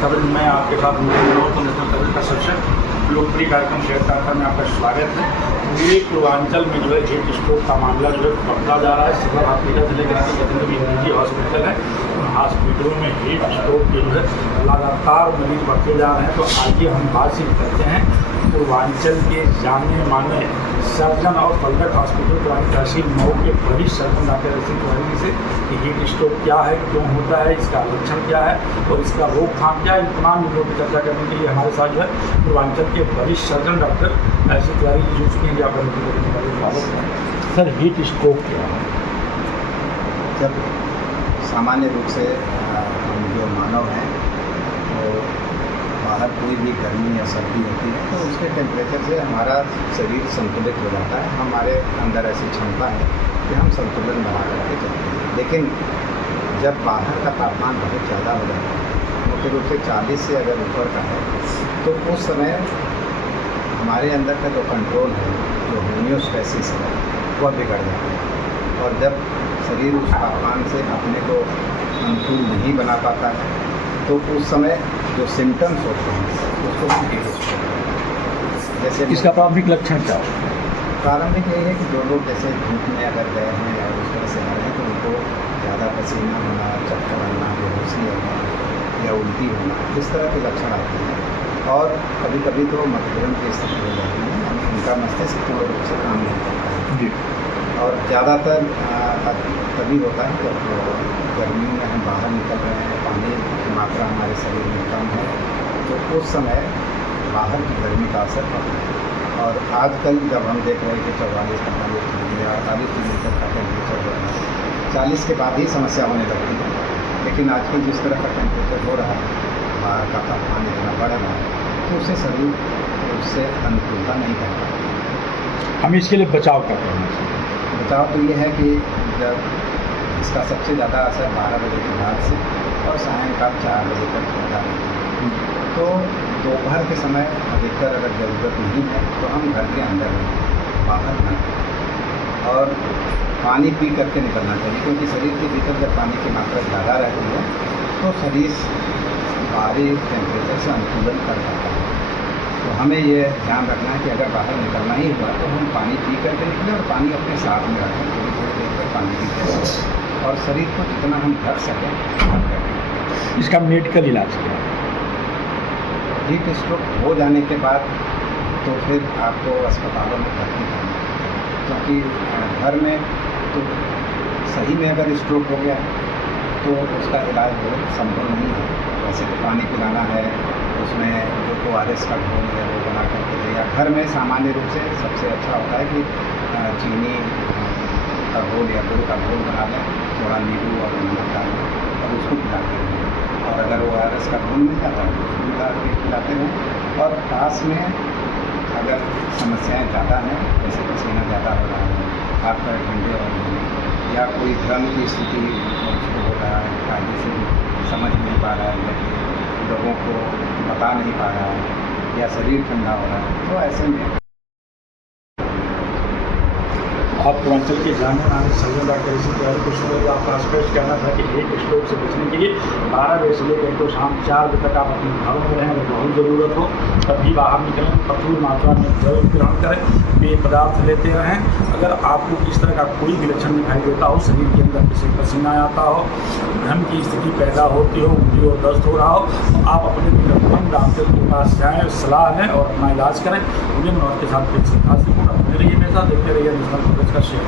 Coverage में आपके साथ नेशनल कवरेज का सबसे लोकप्रिय कार्यक्रम शेयर करता में आपका स्वागत है। पूरे पूर्वांचल में जो है हीट स्ट्रोक का मामला जो है बढ़ता जा रहा है। सिविल हॉस्पिटल से लेकर जितने भी निजी हॉस्पिटल है उन हॉस्पिटलों में हीट स्ट्रोक के जो है लगातार मरीज बढ़ते जा रहे हैं। तो आइए हम बातचीत करते हैं पूर्वांचल के जाने माने सर्जन और पलक हॉस्पिटल पुरानी तहसील मऊ के वरिष्ठ सर्जन डॉक्टर रशीद तिवारी से कि हीट स्ट्रोक क्या है, क्यों होता है, इसका लक्षण क्या है और इसका रोकथाम क्या है। इन तमाम मुद्दों की चर्चा करने के लिए हमारे साथ जो है पूर्वांचल के वरिष्ठ सर्जन डॉक्टर रशीद तिवारी जी जुड़ चुके हैं। सर, हीट स्ट्रोक क्या है? जब सामान्य रूप से हम जो मानव हैं वो बाहर कोई भी गर्मी या सर्दी होती है तो उसके टेम्परेचर से हमारा शरीर संतुलित हो जाता है। हमारे अंदर ऐसी क्षमता है कि हम संतुलन बना करके चलते हैं। लेकिन जब बाहर का तापमान बहुत ज़्यादा हो जाता है, मुख्य रूप से 40 से अगर ऊपर का है, तो उस समय हमारे अंदर का जो कंट्रोल है, जो होम्योस्टेसिस है, वह बिगड़ जाता है। और जब शरीर उस तापमान से अपने को अनुकूल नहीं बना पाता है तो उस समय जो सिम्टम्स होते हैं उसको हम हीट स्ट्रोक कहते हैं। जैसे इसका प्रारंभिक लक्षण क्या है? प्रारंभिक यही है कि जो लोग जैसे धूप में अगर गए हैं या उस तरह से आ रहे हैं तो उनको ज़्यादा पसीना होना, चक्कर आना, बेहोशी होना या उल्टी होना, इस तरह के लक्षण आते हैं। और कभी कभी तो मतभ्रम की स्थिति हो जाती है, यानी उनका मस्तिष्क पूर्ण रूप से काम नहीं करता है जी। और ज़्यादातर तभी होता है जब गर्मियों में हम बाहर निकल रहे हैं, पानी की मात्रा हमारे शरीर में कम है, तो उस समय बाहर की गर्मी का असर पड़ता है। और आजकल जब हम देख रहे हैं कि 44-45 डिग्री या 48 डिग्री तक का टेम्परेचर हो रहा है, 40 के बाद ही समस्या होने लगती है। लेकिन आजकल जिस तरह का टेम्परेचर हो रहा है, बाहर का तापमान इतना बढ़ रहा है, तो उससे शरीर उससे अनुकूलता नहीं कर पाती। हम इसके लिए बचाव कर रहे हैं। बचाव तो ये है कि जब इसका सबसे ज़्यादा असर 12 बजे के बाद से और सायंकाल 4 बजे तक ज़्यादा रहता है, तो दोपहर के समय अधिकतर अगर ज़रूरत नहीं है तो हम घर के अंदर रहें, बाहर न रहें। और पानी पी करके निकलना चाहिए, क्योंकि शरीर के भीतर जब पानी की मात्रा ज़्यादा रहती है तो शरीर बाहरी टेम्परेचर से अनुकूलन कर पाता है। तो हमें ये ध्यान रखना है कि अगर बाहर निकलना ही हुआ तो हम पानी पी करके निकलें और पानी अपने साथ में रखें, थोड़ी थोड़ी देर तक पानी पीते रहें और शरीर को जितना हम ढक सकें ढक करें। इसका मेडिकल इलाज क्या है? हीट स्ट्रोक हो जाने के बाद तो फिर आपको अस्पतालों में भर्ती करना है, क्योंकि घर में तो सही में अगर स्ट्रोक हो गया तो उसका इलाज बहुत संभव नहीं है। जैसे कि पानी पिलाना है, उसमें जो ORS का घोल है वो बना करके दे, या घर में सामान्य रूप से सबसे अच्छा होता है कि चीनी का घोल या गुड़ का घोल बना लें, थोड़ा नींबू और नमक डाल लें और उसको पिलाते रहें। और अगर ORS का घोल मिल जाता है तो उसको मिला के पिलाते रहें। और पास में अगर समस्याएं ज़्यादा हैं, जैसे पसीना ज़्यादा हो रहा है, हाथ पैर ठंडे हो रहे हैं, या कोई भ्रम की स्थिति उसको हो रहा है, कायदे से समझ नहीं पा रहा है, लोगों को बता नहीं पा रहा है, या शरीर ठंडा हो रहा है, तो ऐसे में आप पूर्वांचल के जाने माने सर्जन डॉक्टर रशीद तिवारी को सुबह को आपका स्पष्ट करना था कि हीट स्ट्रोक से बचने के लिए 12 बजे से लेकर तो शाम 4 बजे तक आप अपने घरों में रहें, अगर बहुत ज़रूरत हो तभी बाहर निकलें, प्रचुर मात्रा में जल ग्रहण करें, पेय पदार्थ लेते रहें। अगर आपको किस तरह का कोई भी लक्षण दिखाई देता हो, शरीर के अंदर किसी पसीना आता हो, भ्रम की स्थिति पैदा होती हो, उल्टी और दस्त हो रहा हो, तो आप अपने निकटतम डॉक्टर के पास जाएँ, सलाह लें और अपना इलाज करें। मुझे मनोज के साथ खास रिपोर्ट अपने रहिए, मेरे साथ देखते रहिए नेशनल कवरेज का शेयर।